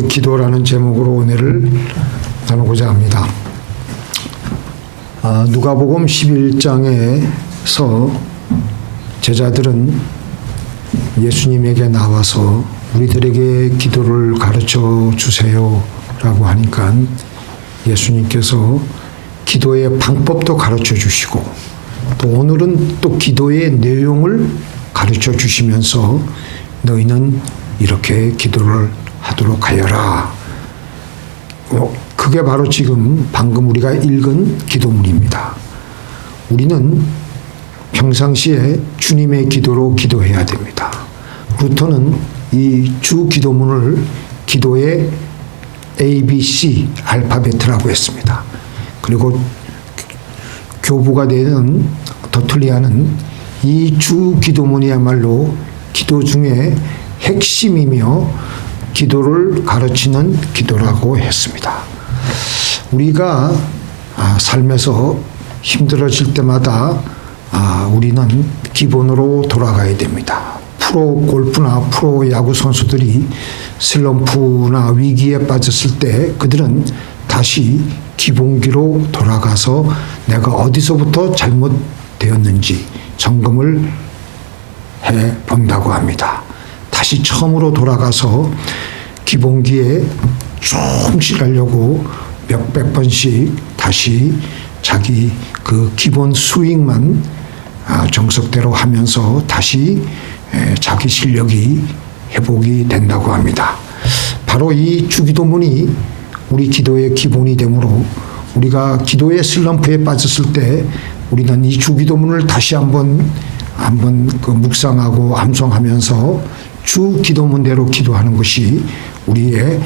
기도라는 제목으로 오늘을 나누고자 합니다. 누가복음 11장에서 제자들은 예수님에게 나와서 우리들에게 기도를 가르쳐 주세요 라고 하니까 예수님께서 기도의 방법도 가르쳐 주시고 또 오늘은 또 기도의 내용을 가르쳐 주시면서 너희는 이렇게 기도를 하도록 하여라. 그게 바로 지금 방금 우리가 읽은 기도문입니다. 우리는 평상시에 주님의 기도로 기도해야 됩니다. 루터는 이 주 기도문을 기도의 ABC 알파벳이라고 했습니다. 그리고 교부가 되는 더툴리아는 이 주 기도문이야말로 기도 중에 핵심이며 기도를 가르치는 기도라고 했습니다. 우리가 삶에서 힘들어질 때마다 우리는 기본으로 돌아가야 됩니다. 프로 골프나 프로 야구 선수들이 슬럼프나 위기에 빠졌을 때 그들은 다시 기본기로 돌아가서 내가 어디서부터 잘못되었는지 점검을 해 본다고 합니다. 다시 처음으로 돌아가서 기본기에 충실하려고 몇백 번씩 다시 자기 그 기본 스윙만 정석대로 하면서 다시 자기 실력이 회복이 된다고 합니다. 바로 이 주기도문이 우리 기도의 기본이 되므로 우리가 기도의 슬럼프에 빠졌을 때 우리는 이 주기도문을 다시 한번 그 묵상하고 암송하면서 주 기도문대로 기도하는 것이 우리의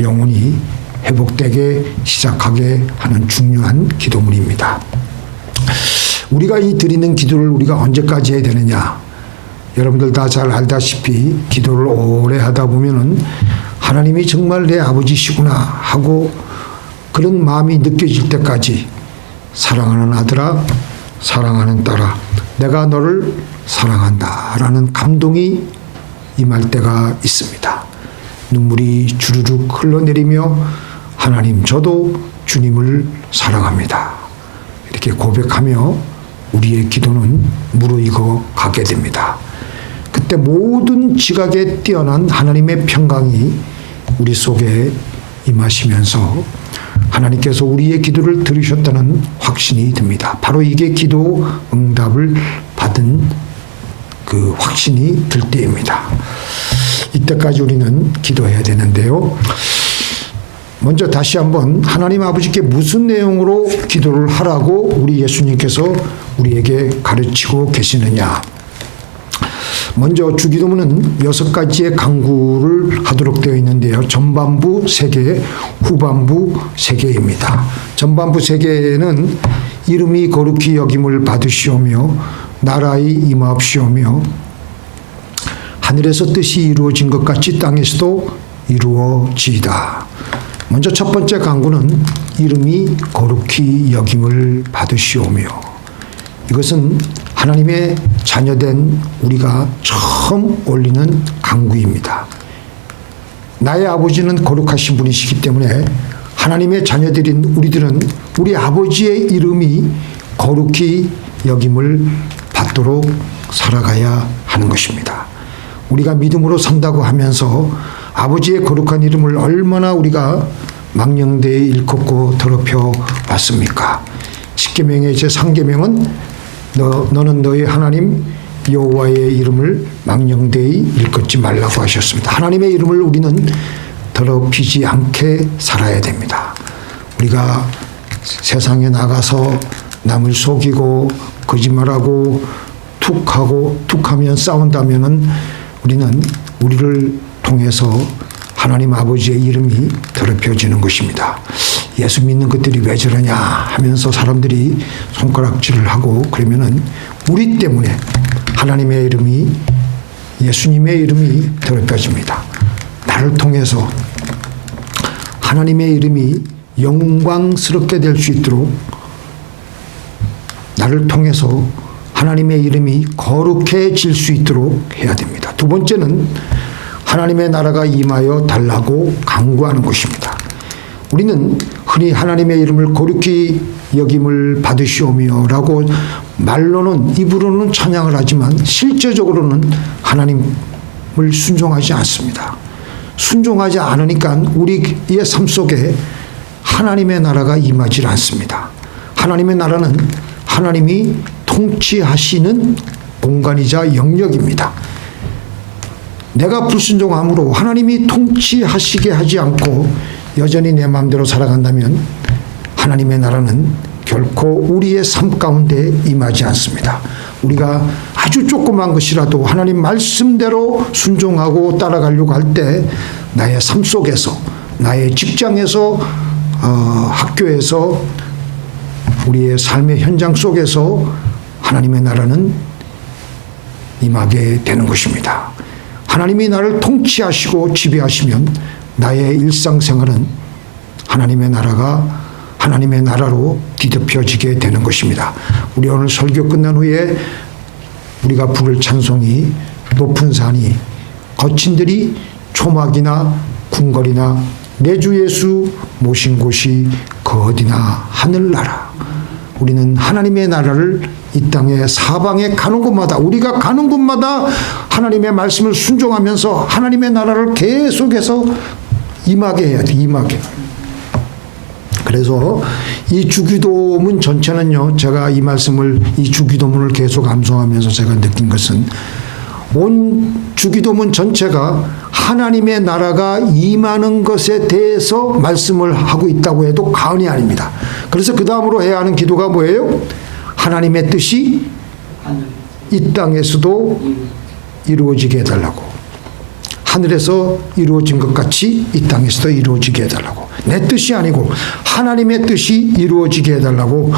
영혼이 회복되게 시작하게 하는 중요한 기도문입니다. 우리가 이 드리는 기도를 우리가 언제까지 해야 되느냐? 여러분들 다 잘 알다시피 기도를 오래 하다 보면은 하나님이 정말 내 아버지시구나 하고 그런 마음이 느껴질 때까지 사랑하는 아들아, 사랑하는 딸아, 내가 너를 사랑한다라는 감동이 임할 때가 있습니다. 눈물이 주르륵 흘러내리며 하나님 저도 주님을 사랑합니다. 이렇게 고백하며 우리의 기도는 무르익어 가게 됩니다. 그때 모든 지각에 뛰어난 하나님의 평강이 우리 속에 임하시면서 하나님께서 우리의 기도를 들으셨다는 확신이 듭니다. 바로 이게 기도 응답을 받은 그 확신이 들 때입니다. 이때까지 우리는 기도해야 되는데요. 먼저 다시 한번 하나님 아버지께 무슨 내용으로 기도를 하라고 우리 예수님께서 우리에게 가르치고 계시느냐. 먼저 주기도문은 6가지의 강구를 하도록 되어 있는데요. 전반부 3개, 후반부 3개입니다. 전반부 3개는 이름이 거룩히 여김을 받으시오며 나라의 임하옵시오며 하늘에서 뜻이 이루어진 것 같이 땅에서도 이루어지이다. 먼저 첫 번째 강구는 이름이 거룩히 여김을 받으시오며, 이것은 하나님의 자녀된 우리가 처음 올리는 강구입니다. 나의 아버지는 거룩하신 분이시기 때문에 하나님의 자녀들인 우리들은 우리 아버지의 이름이 거룩히 여김을 받도록 살아가야 하는 것입니다. 우리가 믿음으로 산다고 하면서 아버지의 거룩한 이름을 얼마나 우리가 망령되이 일컫고 더럽혀 왔습니까? 십계명의 제3계명은 너는 너희 하나님 여호와의 이름을 망령되이 일컫지 말라고 하셨습니다. 하나님의 이름을 우리는 더럽히지 않게 살아야 됩니다. 우리가 세상에 나가서 남을 속이고 거짓말하고 툭하면 싸운다면은 우리는 우리를 통해서 하나님 아버지의 이름이 더럽혀지는 것입니다. 예수 믿는 것들이 왜 저러냐 하면서 사람들이 손가락질을 하고 그러면은 우리 때문에 하나님의 이름이, 예수님의 이름이 더럽혀집니다. 나를 통해서 하나님의 이름이 영광스럽게 될 수 있도록, 나를 통해서 하나님의 이름이 거룩해질 수 있도록 해야 됩니다. 두 번째는 하나님의 나라가 임하여 달라고 간구하는 것입니다. 우리는 흔히 하나님의 이름을 거룩히 여김을 받으시오며 라고 말로는 입으로는 찬양을 하지만 실제적으로는 하나님을 순종하지 않습니다. 순종하지 않으니까 우리의 삶 속에 하나님의 나라가 임하지 않습니다. 하나님의 나라는 하나님이 통치하시는 공간이자 영역입니다. 내가 불순종함으로 하나님이 통치하시게 하지 않고 여전히 내 마음대로 살아간다면 하나님의 나라는 결코 우리의 삶 가운데 임하지 않습니다. 우리가 아주 조그만 것이라도 하나님 말씀대로 순종하고 따라가려고 할 때 나의 삶 속에서, 나의 직장에서, 학교에서, 우리의 삶의 현장 속에서 하나님의 나라는 임하게 되는 것입니다. 하나님이 나를 통치하시고 지배하시면 나의 일상생활은 하나님의 나라로 뒤덮여지게 되는 것입니다. 우리 오늘 설교 끝난 후에 우리가 부를 찬송이 높은 산이 거친들이 초막이나 궁궐이나 내 주 예수 모신 곳이 그 어디나 하늘나라. 우리는 하나님의 나라를 이 땅에 사방에 가는 곳마다, 우리가 가는 곳마다 하나님의 말씀을 순종하면서 하나님의 나라를 계속해서 임하게 해야 돼. 임하게. 그래서 이 주기도문 전체는요, 제가 이 말씀을, 이 주기도문을 계속 암송하면서 제가 느낀 것은 온 주기도문 전체가 하나님의 나라가 임하는 것에 대해서 말씀을 하고 있다고 해도 과언이 아닙니다. 그래서 그 다음으로 해야 하는 기도가 뭐예요? 하나님의 뜻이 이 땅에서도 이루어지게 해달라고. 하늘에서 이루어진 것 같이 이 땅에서도 이루어지게 해달라고. 내 뜻이 아니고 하나님의 뜻이 이루어지게 해달라고.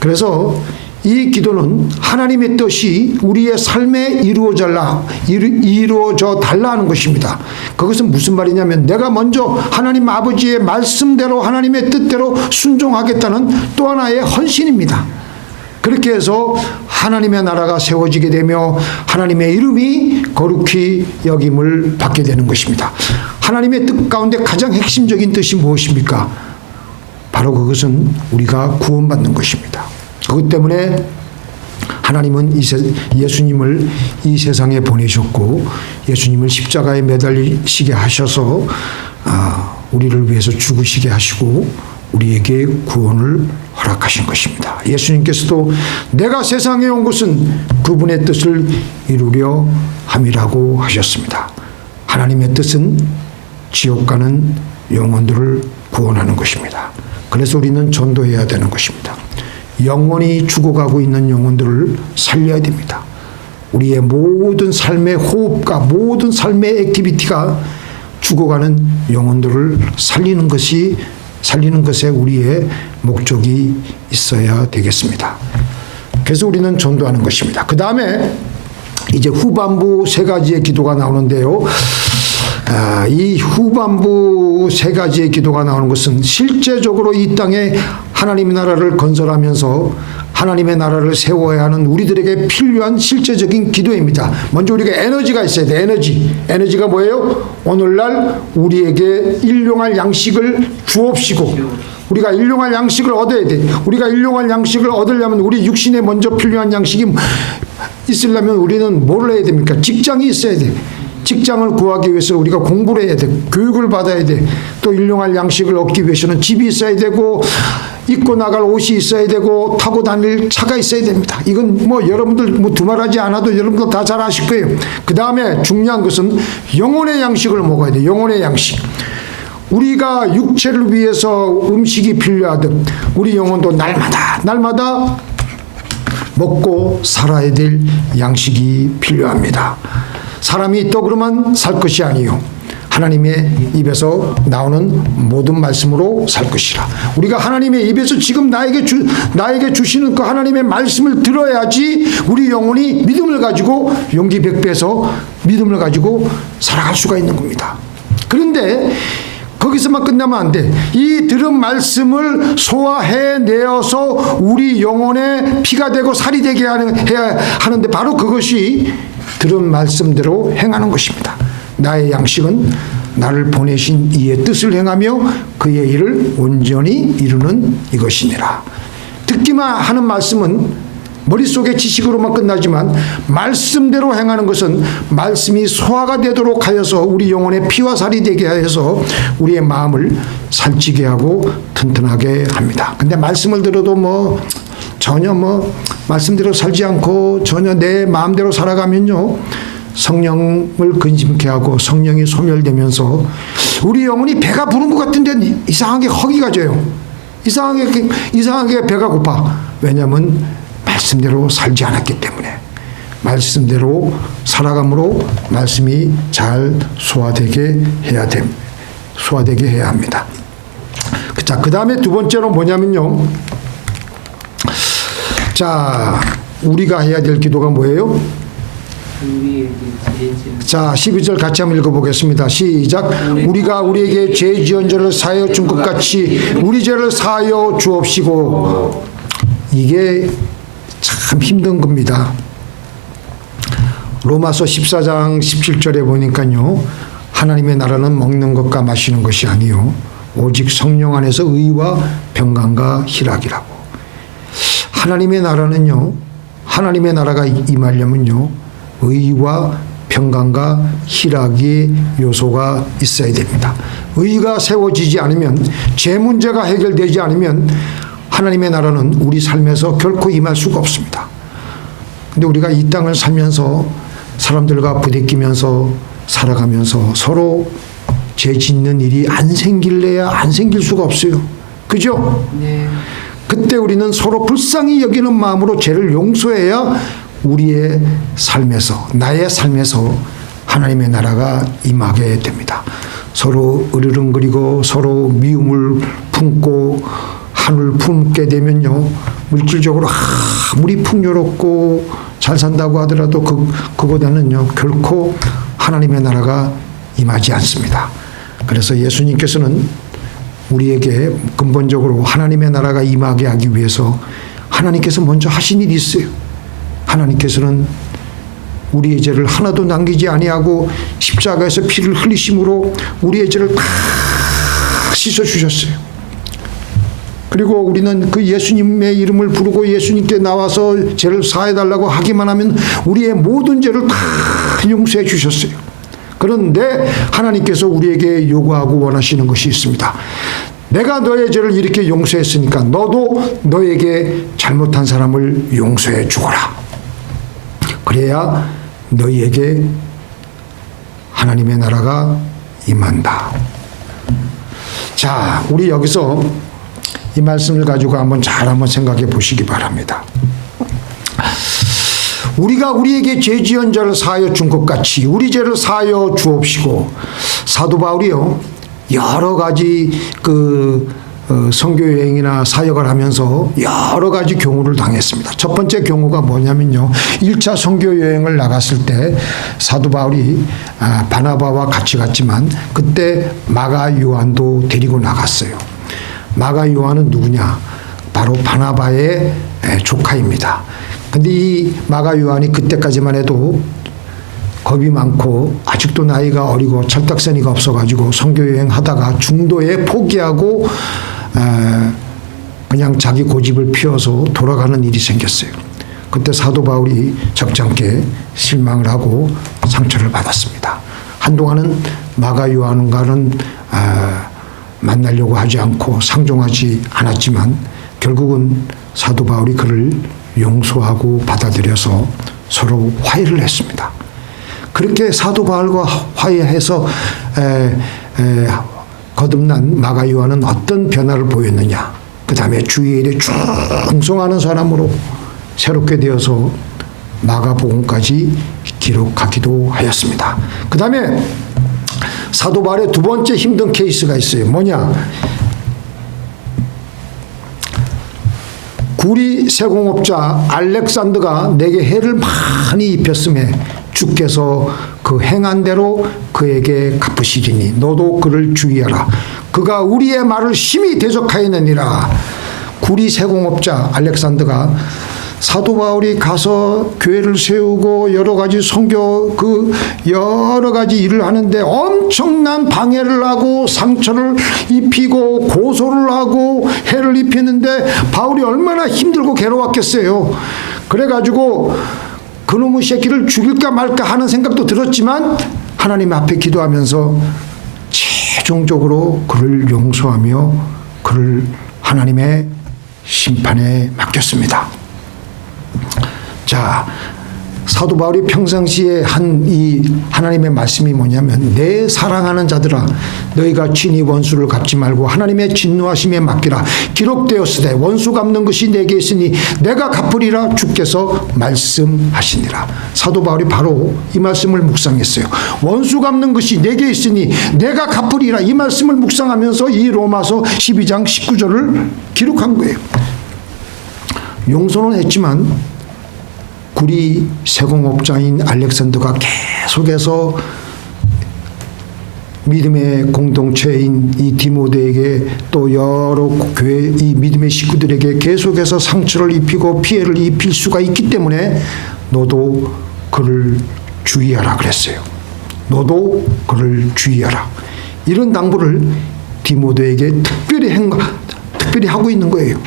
그래서 이 기도는 하나님의 뜻이 우리의 삶에 이루어져 달라는 것입니다. 그것은 무슨 말이냐면 내가 먼저 하나님 아버지의 말씀대로 하나님의 뜻대로 순종하겠다는 또 하나의 헌신입니다. 그렇게 해서 하나님의 나라가 세워지게 되며 하나님의 이름이 거룩히 여김을 받게 되는 것입니다. 하나님의 뜻 가운데 가장 핵심적인 뜻이 무엇입니까? 바로 그것은 우리가 구원받는 것입니다. 그것 때문에 하나님은 예수님을 이 세상에 보내셨고 예수님을 십자가에 매달리시게 하셔서 우리를 위해서 죽으시게 하시고 우리에게 구원을 허락하신 것입니다. 예수님께서도 내가 세상에 온 것은 그분의 뜻을 이루려 함이라고 하셨습니다. 하나님의 뜻은 지옥 가는 영혼들을 구원하는 것입니다. 그래서 우리는 전도해야 되는 것입니다. 영원히 죽어가고 있는 영혼들을 살려야 됩니다. 우리의 모든 삶의 호흡과 모든 삶의 액티비티가 죽어가는 영혼들을 살리는 것에 우리의 목적이 있어야 되겠습니다. 그래서 우리는 전도하는 것입니다. 그 다음에 이제 후반부 세 가지의 기도가 나오는데요. 이 후반부 세 가지의 기도가 나오는 것은 실제적으로 이 땅에 하나님의 나라를 건설하면서 하나님의 나라를 세워야 하는 우리들에게 필요한 실제적인 기도입니다. 먼저 우리가 에너지가 있어야 돼. 에너지가 뭐예요? 오늘날 우리에게 일용할 양식을 주옵시고 우리가 일용할 양식을 얻어야 돼. 우리가 일용할 양식을 얻으려면 우리 육신에 먼저 필요한 양식이 있으려면 우리는 뭘 해야 됩니까? 직장이 있어야 돼. 직장을 구하기 위해서 우리가 공부를 해야 돼. 교육을 받아야 돼. 또 일용할 양식을 얻기 위해서는 집이 있어야 되고 입고 나갈 옷이 있어야 되고 타고 다닐 차가 있어야 됩니다. 이건 여러분들 두말하지 않아도 여러분들 다 잘 아실 거예요. 그 다음에 중요한 것은 영혼의 양식을 먹어야 돼. 영혼의 양식. 우리가 육체를 위해서 음식이 필요하듯 우리 영혼도 날마다 먹고 살아야 될 양식이 필요합니다. 사람이 떡으로만 살 것이 아니요 하나님의 입에서 나오는 모든 말씀으로 살 것이라. 우리가 하나님의 입에서 지금 나에게 주시는 그 하나님의 말씀을 들어야지 우리 영혼이 믿음을 가지고 용기 백배해서 믿음을 가지고 살아갈 수가 있는 겁니다. 그런데 거기서만 끝나면 안 돼. 이 들은 말씀을 소화해내어서 우리 영혼에 피가 되고 살이 되게 해야 하는데 바로 그것이 들은 말씀대로 행하는 것입니다. 나의 양식은 나를 보내신 이의 뜻을 행하며 그의 일을 온전히 이루는 이것이니라. 듣기만 하는 말씀은 머릿속의 지식으로만 끝나지만 말씀대로 행하는 것은 말씀이 소화가 되도록 하여서 우리 영혼의 피와 살이 되게 하여서 우리의 마음을 살찌게 하고 튼튼하게 합니다. 근데 말씀을 들어도 전혀 말씀대로 살지 않고 전혀 내 마음대로 살아가면요, 성령을 근심케 하고 성령이 소멸되면서 우리 영혼이 배가 부른 것 같은데 이상하게 허기가 져요. 이상하게 배가 고파. 왜냐하면 말씀대로 살지 않았기 때문에. 말씀대로 살아감으로 말씀이 잘 소화되게 해야 합니다. 자, 그 다음에 두 번째로 뭐냐면요, 자, 우리가 해야 될 기도가 뭐예요? 자, 12절 같이 한번 읽어보겠습니다. 시작. 우리가 우리에게 죄 지은 죄를 사하여 준 것 같이 우리 죄를 사하여 주옵시고. 이게 참 힘든 겁니다. 로마서 14장 17절에 보니까요, 하나님의 나라는 먹는 것과 마시는 것이 아니요 오직 성령 안에서 의와 평강과 희락이라고. 하나님의 나라는요, 하나님의 나라가 임하려면요, 의와 평강과 희락의 요소가 있어야 됩니다. 의가 세워지지 않으면, 죄 문제가 해결되지 않으면 하나님의 나라는 우리 삶에서 결코 임할 수가 없습니다. 근데 우리가 이 땅을 살면서 사람들과 부대끼면서 살아가면서 서로 죄 짓는 일이 안 생길래야 안 생길 수가 없어요. 그죠? 네. 그때 우리는 서로 불쌍히 여기는 마음으로 죄를 용서해야 우리의 삶에서, 나의 삶에서 하나님의 나라가 임하게 됩니다. 서로 으르렁거리고 서로 미움을 품고 한을 품게 되면요, 물질적으로 아무리 풍요롭고 잘 산다고 하더라도 그보다는요 결코 하나님의 나라가 임하지 않습니다. 그래서 예수님께서는 우리에게 근본적으로 하나님의 나라가 임하게 하기 위해서 하나님께서 먼저 하신 일이 있어요. 하나님께서는 우리의 죄를 하나도 남기지 아니하고 십자가에서 피를 흘리심으로 우리의 죄를 다 씻어주셨어요. 그리고 우리는 그 예수님의 이름을 부르고 예수님께 나와서 죄를 사해달라고 하기만 하면 우리의 모든 죄를 다 용서해 주셨어요. 그런데 하나님께서 우리에게 요구하고 원하시는 것이 있습니다. 내가 너의 죄를 이렇게 용서했으니까 너도 너에게 잘못한 사람을 용서해 주거라. 그래야 너희에게 하나님의 나라가 임한다. 자, 우리 여기서 이 말씀을 가지고 한번 생각해 보시기 바랍니다. 우리가 우리에게 죄 지은 자를 사하여 준 것 같이 우리 죄를 사하여 주옵시고. 사도 바울이요, 여러 가지 선교 여행이나 사역을 하면서 여러 가지 경우를 당했습니다. 첫 번째 경우가 뭐냐면요, 1차 선교 여행을 나갔을 때 사도 바울이 바나바와 같이 갔지만 그때 마가 요한도 데리고 나갔어요. 마가 요한은 누구냐? 바로 바나바의 조카입니다. 근데 이 마가 요한이 그때까지만 해도 겁이 많고 아직도 나이가 어리고 철딱서니가 없어가지고 선교여행 하다가 중도에 포기하고 그냥 자기 고집을 피워서 돌아가는 일이 생겼어요. 그때 사도 바울이 적잖게 실망을 하고 상처를 받았습니다. 한동안은 마가 요한과는 만나려고 하지 않고 상종하지 않았지만 결국은 사도 바울이 그를 용서하고 받아들여서 서로 화해를 했습니다. 그렇게 사도 바울과 화해해서 거듭난 마가 요한은 어떤 변화를 보였느냐? 그 다음에 주의 일에 충성하는 사람으로 새롭게 되어서 마가복음까지 기록하기도 하였습니다. 그 다음에 사도 바울의 두 번째 힘든 케이스가 있어요. 뭐냐? 구리 세공업자 알렉산더가 내게 해를 많이 입혔음에 주께서 그 행한 대로 그에게 갚으시리니 너도 그를 주의하라. 그가 우리의 말을 심히 대적하였느니라. 구리 세공업자 알렉산더가 사도 바울이 가서 교회를 세우고 여러 가지 선교 여러 가지 일을 하는데 엄청난 방해를 하고 상처를 입히고 고소를 하고 해를 입히는데 바울이 얼마나 힘들고 괴로웠겠어요. 그래가지고 그놈의 새끼를 죽일까 말까 하는 생각도 들었지만 하나님 앞에 기도하면서 최종적으로 그를 용서하며 그를 하나님의 심판에 맡겼습니다. 자, 사도 바울이 평상시에 한 이 하나님의 말씀이 뭐냐면, 내 사랑하는 자들아 너희가 친히 원수를 갚지 말고 하나님의 진노하심에 맡기라. 기록되었으되 원수 갚는 것이 내게 있으니 내가 갚으리라 주께서 말씀하시니라. 사도 바울이 바로 이 말씀을 묵상했어요. 원수 갚는 것이 내게 있으니 내가 갚으리라, 이 말씀을 묵상하면서 이 로마서 12장 19절을 기록한 거예요. 용서는 했지만 구리 세공업자인 알렉산더가 계속해서 믿음의 공동체인 이 디모데에게 또 여러 교회 이 믿음의 식구들에게 계속해서 상처를 입히고 피해를 입힐 수가 있기 때문에 너도 그를 주의하라 그랬어요. 너도 그를 주의하라. 이런 당부를 디모데에게 특별히 하고 있는 거예요.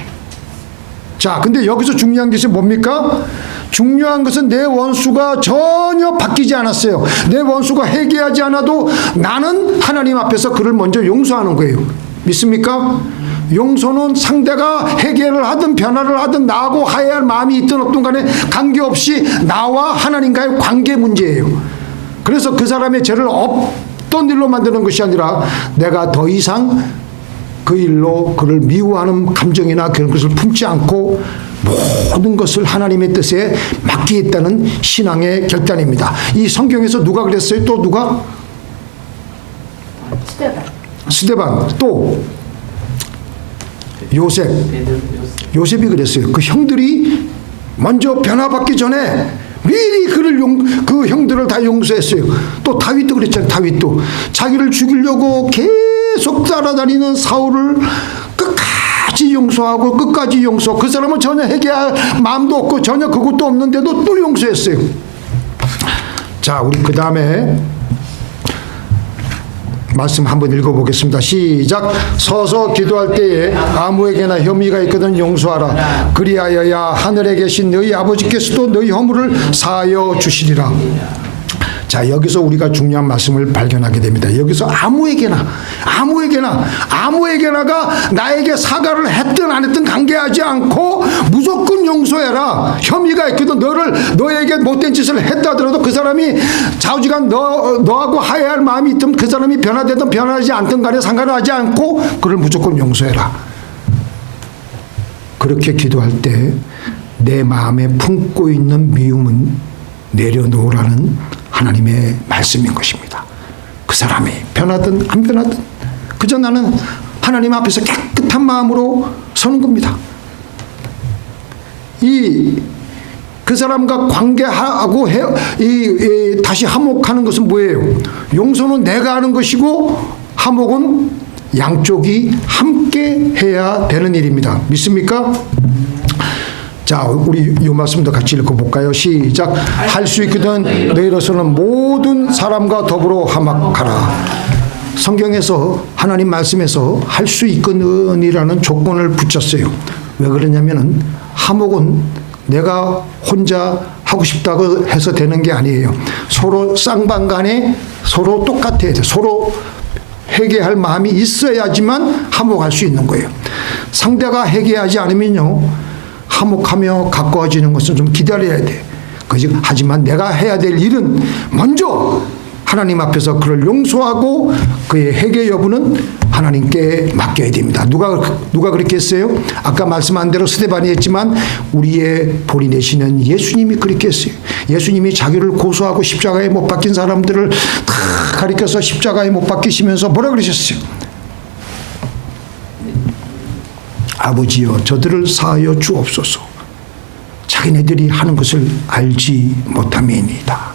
자, 근데 여기서 중요한 것이 뭡니까? 중요한 것은 내 원수가 전혀 바뀌지 않았어요. 내 원수가 회개하지 않아도 나는 하나님 앞에서 그를 먼저 용서하는 거예요. 믿습니까? 용서는 상대가 회개를 하든 변화를 하든 나하고 화해할 마음이 있든 없든 간에 관계없이 나와 하나님과의 관계 문제예요. 그래서 그 사람의 죄를 없던 일로 만드는 것이 아니라 내가 더 이상 그 일로 그를 미워하는 감정이나 그런 것을 품지 않고 모든 것을 하나님의 뜻에 맡기겠다는 신앙의 결단입니다. 이 성경에서 누가 그랬어요? 또 누가? 스데반. 또 요셉이 그랬어요. 그 형들이 먼저 변화받기 전에 미리 그 형들을 다 용서했어요. 또 다윗도 그랬잖아요. 다윗도 자기를 죽이려고 계속 따라다니는 사울을 끝까지 용서하고 끝까지 용서. 그 사람은 전혀 회개할 마음도 없고 전혀 그것도 없는데도 또 용서했어요. 자, 우리 그 다음에 말씀 한번 읽어보겠습니다. 시작. 서서 기도할 때에 아무에게나 혐의가 있거든 용서하라. 그리하여야 하늘에 계신 너희 아버지께서도 너희 허물을 사하여 주시리라. 자, 여기서 우리가 중요한 말씀을 발견하게 됩니다. 여기서 아무에게나가 나에게 사과를 했든 안 했든 관계하지 않고 무조건 용서해라. 혐의가 있거든 너에게 못된 짓을 했다 하더라도 그 사람이 좌우지간 너하고 화해할 마음이 있든 그 사람이 변화되든 변화하지 않든 간에 상관하지 않고 그를 무조건 용서해라. 그렇게 기도할 때 내 마음에 품고 있는 미움은 내려놓으라는 하나님의 말씀인 것입니다. 그 사람이 변하든 안 변하든 그저 나는 하나님 앞에서 깨끗한 마음으로 서는 겁니다. 그 사람과 관계하고 다시 화목하는 것은 뭐예요? 용서는 내가 하는 것이고 화목은 양쪽이 함께 해야 되는 일입니다. 믿습니까? 자, 우리 이 말씀도 같이 읽어볼까요? 시작. 할 수 있거든 너희로서는 모든 사람과 더불어 화목하라. 성경에서 하나님 말씀에서 할 수 있거든이라는 조건을 붙였어요. 왜 그러냐면은 화목은 내가 혼자 하고 싶다고 해서 되는 게 아니에요. 서로 쌍방간에 서로 똑같아야 돼. 서로 회개할 마음이 있어야지만 화목할 수 있는 거예요. 상대가 회개하지 않으면요, 화목하며 가까워지는 것은 좀 기다려야 돼. 하지만 내가 해야 될 일은 먼저 하나님 앞에서 그를 용서하고 그의 회개 여부는 하나님께 맡겨야 됩니다. 누가 그렇게 했어요? 아까 말씀한 대로 스데반이 했지만 우리의 본이 되시는 예수님이 그렇게 했어요. 예수님이 자기를 고소하고 십자가에 못 박힌 사람들을 다 가리켜서 십자가에 못 박히시면서 뭐라 그러셨어요? 아버지여 저들을 사하여 주옵소서. 자기네들이 하는 것을 알지 못함이니이다.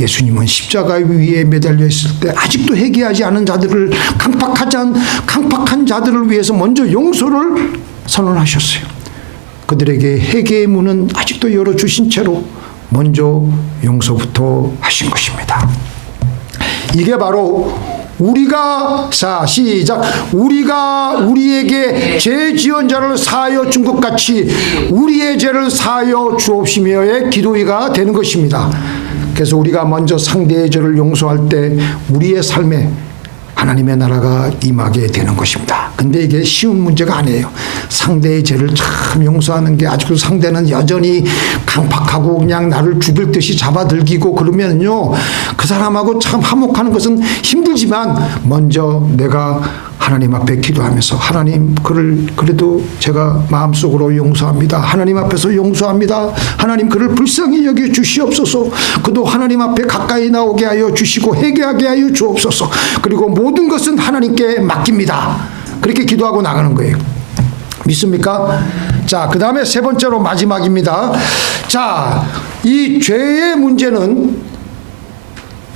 예수님은 십자가 위에 매달려 있을 때 아직도 회개하지 않은 자들을 강팍한 자들을 위해서 먼저 용서를 선언하셨어요. 그들에게 회개의 문은 아직도 열어주신 채로 먼저 용서부터 하신 것입니다. 이게 바로 우리가 시작 우리가 우리에게 죄 지은 자를 사하여 준 것 같이 우리의 죄를 사하여 주옵시며의 기도가 되는 것입니다. 그래서 우리가 먼저 상대의 죄를 용서할 때 우리의 삶에 하나님의 나라가 임하게 되는 것입니다. 근데 이게 쉬운 문제가 아니에요. 상대의 죄를 참 용서하는 게 아직도 상대는 여전히 강팍하고 그냥 나를 죽일 듯이 잡아들기고 그러면요, 그 사람하고 참 화목하는 것은 힘들지만 먼저 내가 하나님 앞에 기도하면서 하나님 그를 그래도 제가 마음속으로 용서합니다. 하나님 앞에서 용서합니다. 하나님 그를 불쌍히 여겨 주시옵소서. 그도 하나님 앞에 가까이 나오게 하여 주시고 회개하게 하여 주옵소서. 그리고 모든 것은 하나님께 맡깁니다. 그렇게 기도하고 나가는 거예요. 믿습니까? 자, 그 다음에 세 번째로 마지막입니다. 자, 이 죄의 문제는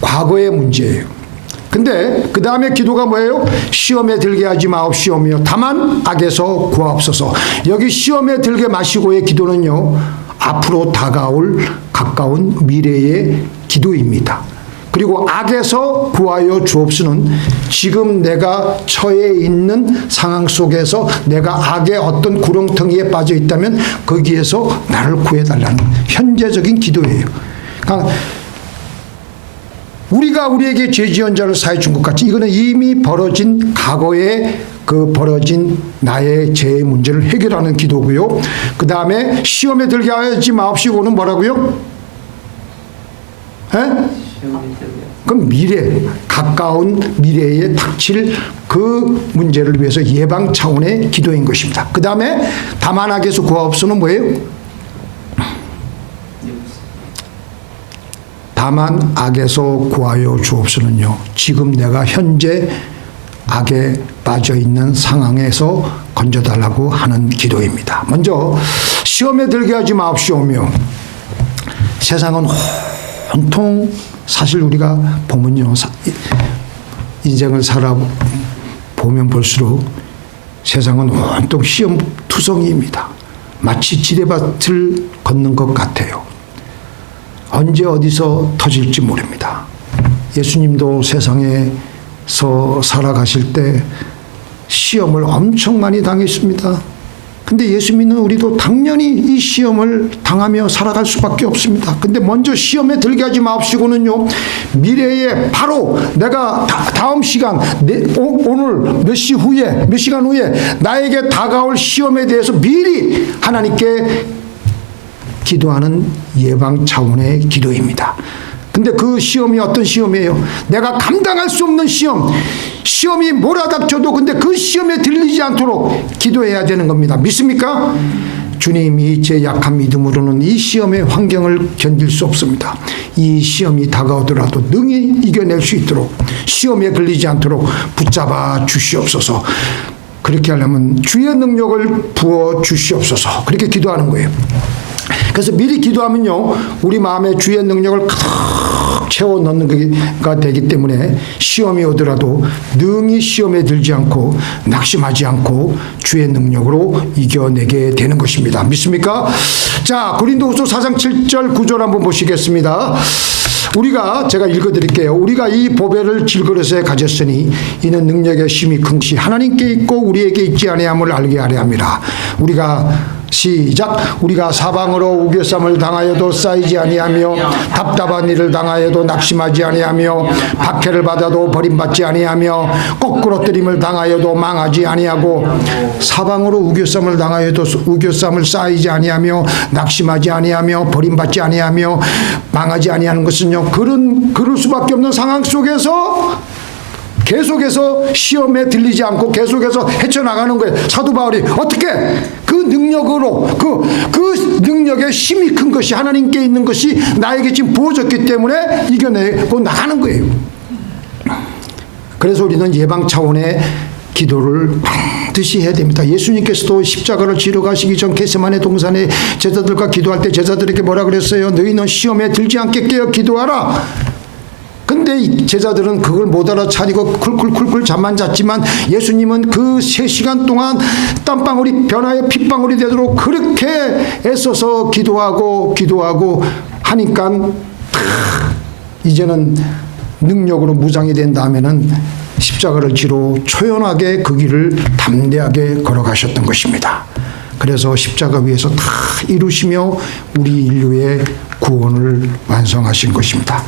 과거의 문제예요. 근데 그 다음에 기도가 뭐예요? 시험에 들게 하지 마옵시오며 다만 악에서 구하옵소서. 여기 시험에 들게 마시고의 기도는요, 앞으로 다가올 가까운 미래의 기도입니다. 그리고 악에서 구하여 주옵소서는 지금 내가 처해 있는 상황 속에서 내가 악의 어떤 구렁텅이에 빠져 있다면 거기에서 나를 구해달라는 현재적인 기도예요. 그러니까 우리가 우리에게 죄 지은 자를 사해 준 것 같이 이거는 이미 벌어진 과거에 그 벌어진 나의 죄의 문제를 해결하는 기도고요. 그 다음에 시험에 들게 하지 마옵시고는 뭐라고요? 그럼 미래, 가까운 미래에 닥칠 그 문제를 위해서 예방 차원의 기도인 것입니다. 그 다음에 다만 악에서 구하옵소서는 뭐예요? 다만 악에서 구하여 주옵소서는요, 지금 내가 현재 악에 빠져 있는 상황에서 건져달라고 하는 기도입니다. 먼저 시험에 들게 하지 마옵시오며, 세상은 온통 사실 우리가 보면요, 인생을 살아보면 볼수록 세상은 온통 시험 투성이입니다. 마치 지뢰밭을 걷는 것 같아요. 언제 어디서 터질지 모릅니다. 예수님도 세상에서 살아가실 때 시험을 엄청 많이 당했습니다. 근데 예수 믿는 우리도 당연히 이 시험을 당하며 살아갈 수밖에 없습니다. 근데 먼저 시험에 들게 하지 마옵시고는요, 미래에 바로 내가 다음 시간 오늘 몇 시간 후에 나에게 다가올 시험에 대해서 미리 하나님께 기도하는 예방 차원의 기도입니다. 근데 그 시험이 어떤 시험이에요? 내가 감당할 수 없는 시험, 시험이 몰아닥쳐도 근데 그 시험에 들리지 않도록 기도해야 되는 겁니다. 믿습니까? 주님이 제 약한 믿음으로는 이 시험의 환경을 견딜 수 없습니다. 이 시험이 다가오더라도 능히 이겨낼 수 있도록, 시험에 걸리지 않도록 붙잡아 주시옵소서. 그렇게 하려면 주의 능력을 부어 주시옵소서. 그렇게 기도하는 거예요. 그래서 미리 기도하면요, 우리 마음에 주의 능력을 가득 채워 넣는 것가 되기 때문에 시험이 오더라도 능히 시험에 들지 않고 낙심하지 않고 주의 능력으로 이겨내게 되는 것입니다. 믿습니까? 자, 고린도후서 4장 7절 9절 한번 보시겠습니다. 제가 읽어드릴게요. 우리가 이 보배를 질그릇에 가졌으니 이는 능력의 힘이 큰 것이 하나님께 있고 우리에게 있지 아니함을 알게 하려 함이라. 우리가 사방으로 우겨쌈을 당하여도 쌓이지 아니하며 답답한 일을 당하여도 낙심하지 아니하며 박해를 받아도 버림받지 아니하며 거꾸로뜨림을 당하여도 망하지 아니하고, 사방으로 우겨쌈을 당하여도 우겨쌈을 쌓이지 아니하며 낙심하지 아니하며 버림받지 아니하며 망하지 아니하는 것은요, 그럴 수밖에 없는 상황 속에서 계속해서 시험에 들리지 않고 계속해서 헤쳐나가는 거예요. 사도 바울이 어떻게 그 능력으로 그 능력의 힘이 큰 것이 하나님께 있는 것이 나에게 지금 부어졌기 때문에 이겨내고 나가는 거예요. 그래서 우리는 예방 차원의 기도를 반드시 해야 됩니다. 예수님께서도 십자가를 지러 가시기 전 겟세마네 동산에 제자들과 기도할 때 제자들에게 뭐라 그랬어요? 너희는 시험에 들지 않게 깨어 기도하라. 근데 그런데 이 제자들은 그걸 못 알아차리고 쿨쿨쿨쿨 잠만 잤지만 예수님은 그 3시간 동안 땀방울이 변화의 핏방울이 되도록 그렇게 애써서 기도하고 하니까 이제는 능력으로 무장이 된 다음에는 십자가를 지러 초연하게 그 길을 담대하게 걸어가셨던 것입니다. 그래서 십자가 위에서 다 이루시며 우리 인류의 구원을 완성하신 것입니다.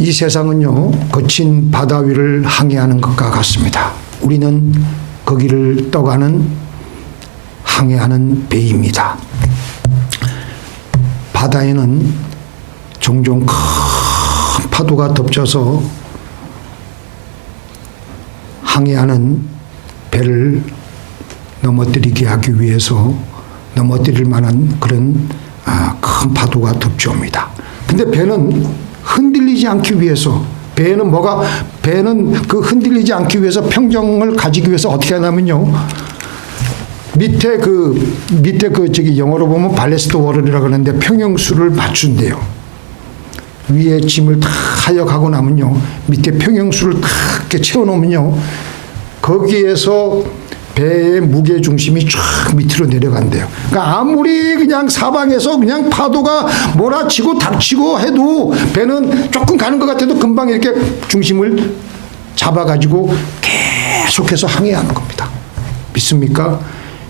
이 세상은요, 거친 바다 위를 항해하는 것과 같습니다. 우리는 거기를 떠가는 항해하는 배입니다. 바다에는 종종 큰 파도가 덮쳐서 항해하는 배를 넘어뜨리게 하기 위해서 넘어뜨릴 만한 그런 큰 파도가 덮쳐옵니다. 근데 배는 흔들리지 않기 위해서 배는 그 흔들리지 않기 위해서 평정을 가지기 위해서 어떻게 하냐면요. 밑에 저기 영어로 보면 발레스트 워럴이라고 그러는데 평형수를 맞춘대요. 위에 짐을 다 하역하고 나면요. 밑에 평형수를 다 이렇게 채워놓으면요. 거기에서 배의 무게 중심이 쫙 밑으로 내려간대요. 그러니까 아무리 그냥 사방에서 그냥 파도가 몰아치고 닥치고 해도 배는 조금 가는 것 같아도 금방 이렇게 중심을 잡아가지고 계속해서 항해하는 겁니다. 믿습니까?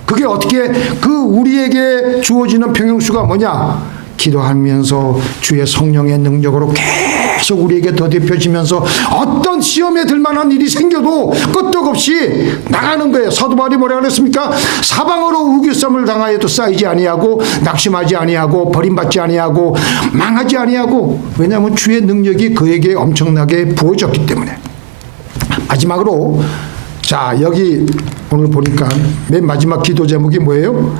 그게 어떻게 우리에게 주어지는 평형수가 뭐냐? 기도하면서 주의 성령의 능력으로 계속 우리에게 더딥혀지면서 어떤 시험에 들 만한 일이 생겨도 끄떡없이 나가는 거예요. 사도 바울이 뭐라 그랬습니까? 사방으로 우겨쌈을 당하여도 쌓이지 아니하고 낙심하지 아니하고 버림받지 아니하고 망하지 아니하고, 왜냐하면 주의 능력이 그에게 엄청나게 부어졌기 때문에. 마지막으로 자, 여기 오늘 보니까 맨 마지막 기도 제목이 뭐예요?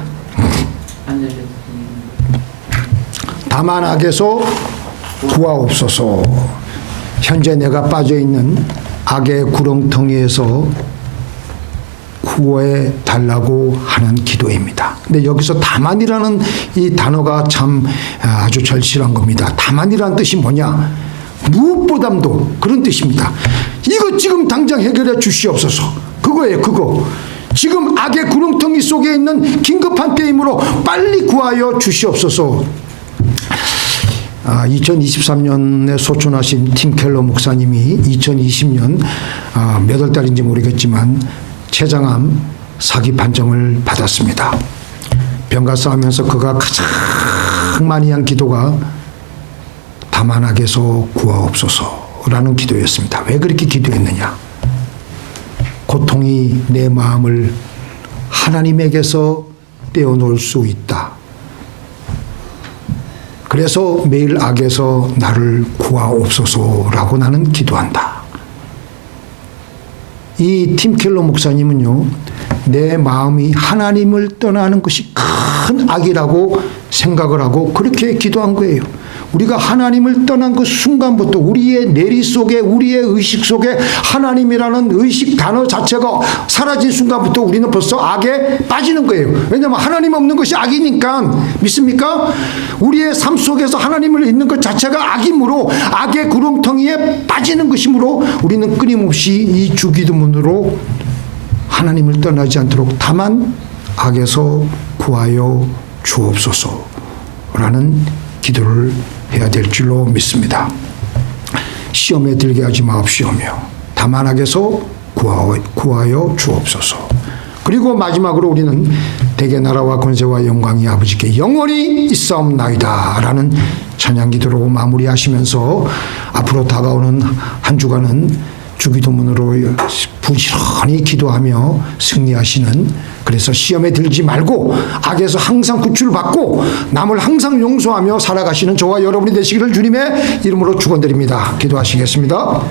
다만 악에서 구하옵소서. 현재 내가 빠져있는 악의 구렁텅이에서 구해 달라고 하는 기도입니다. 근데 여기서 다만이라는 이 단어가 참 아주 절실한 겁니다. 다만이라는 뜻이 뭐냐? 무엇보담도 그런 뜻입니다. 이거 지금 당장 해결해 주시옵소서. 그거예요, 그거. 지금 악의 구렁텅이 속에 있는 긴급한 때이므로 빨리 구하여 주시옵소서. 2023년에 소천하신 팀 켈러 목사님이 2020년 몇 월 달인지 모르겠지만 췌장암 사기 판정을 받았습니다. 병가 싸우면서 그가 가장 많이 한 기도가 다만 악에서 구하옵소서라는 기도였습니다. 왜 그렇게 기도했느냐? 고통이 내 마음을 하나님에게서 떼어놓을 수 있다. 그래서 매일 악에서 나를 구하옵소서라고 나는 기도한다. 이 팀 켈러 목사님은요, 내 마음이 하나님을 떠나는 것이 큰 악이라고 생각을 하고 그렇게 기도한 거예요. 우리가 하나님을 떠난 그 순간부터 우리의 내리 속에, 우리의 의식 속에 하나님이라는 의식 단어 자체가 사라진 순간부터 우리는 벌써 악에 빠지는 거예요. 왜냐하면 하나님 없는 것이 악이니까. 믿습니까? 우리의 삶 속에서 하나님을 잊는 것 자체가 악이므로, 악의 구렁텅이에 빠지는 것이므로 우리는 끊임없이 이 주기도문으로 하나님을 떠나지 않도록 다만 악에서 구하여 주옵소서라는 기도를 해야 될 줄로 믿습니다. 시험에 들게 하지 마옵시오며 다만 악에서 구하여 주옵소서. 그리고 마지막으로 우리는 대개 나라와 권세와 영광이 아버지께 영원히 있사옵나이다 라는 찬양기도로 마무리하시면서 앞으로 다가오는 한 주간은 주기도문으로 부지런히 기도하며 승리하시는, 그래서 시험에 들지 말고 악에서 항상 구출을 받고 남을 항상 용서하며 살아가시는 저와 여러분이 되시기를 주님의 이름으로 축원드립니다. 기도하시겠습니다.